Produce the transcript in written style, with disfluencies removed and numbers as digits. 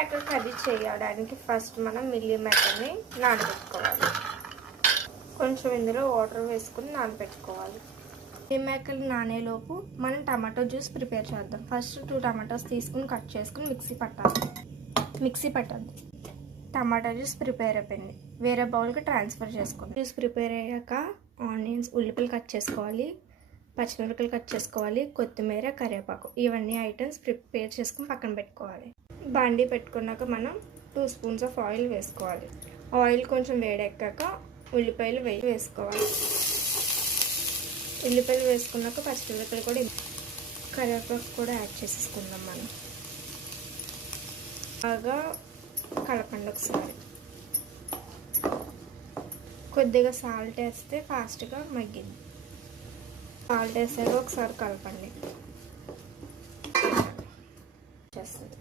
Maker curry చేయడానికి first మనం milli మేకర్ని నానబెట్టుకోవాలి. కొంచెం ఇందులో వాటర్ వేసుకుని నానబెట్టుకోవాలి. మిల్లీ మేకర్ నానేలోపు మనం టమాటో జ్యూస్ ప్రిపేర్ చేద్దాం. ఫస్ట్ 2 టమాటోస్ తీసుకుని కట్ చేసుకుని మిక్సీ పట్టాలి. టమాటో జ్యూస్ ప్రిపేర్ అయిపోయింది. వేరే బౌల్కి ట్రాన్స్ఫర్ చేసుకోండి. జ్యూస్ ప్రిపేర్ అయ్యాక ఆనియన్స్, ఉల్లిపాయలు కట్ చేసుకోవాలి, పచ్చిమిరపకాయలు కట్ చేసుకోవాలి, కొత్తిమీర, కరివేపాకు ఇవన్నీ ఐటమ్స్ ప్రిపేర్ చేసుకుని పక్కన పెట్టుకోవాలి. బాండీ పెట్టుకున్నాక మనం 2 స్పూన్స్ ఆఫ్ ఆయిల్ వేసుకోవాలి. ఆయిల్ కొంచెం వేడెక్కాక ఉల్లిపాయలు వేసుకోవాలి. ఉల్లిపాయలు వేసుకున్నాక పచ్చిమిరపకాయలు కూడా, కరివేపాకు కూడా యాడ్ చేసేసుకుందాం. మనం బాగా కలపండి. ఒకసారి కొద్దిగా సాల్ట్ వేస్తే ఫాస్ట్గా మగ్గింది. సాల్ట్ వేసాక ఒకసారి కలపండి. చేస్తుంది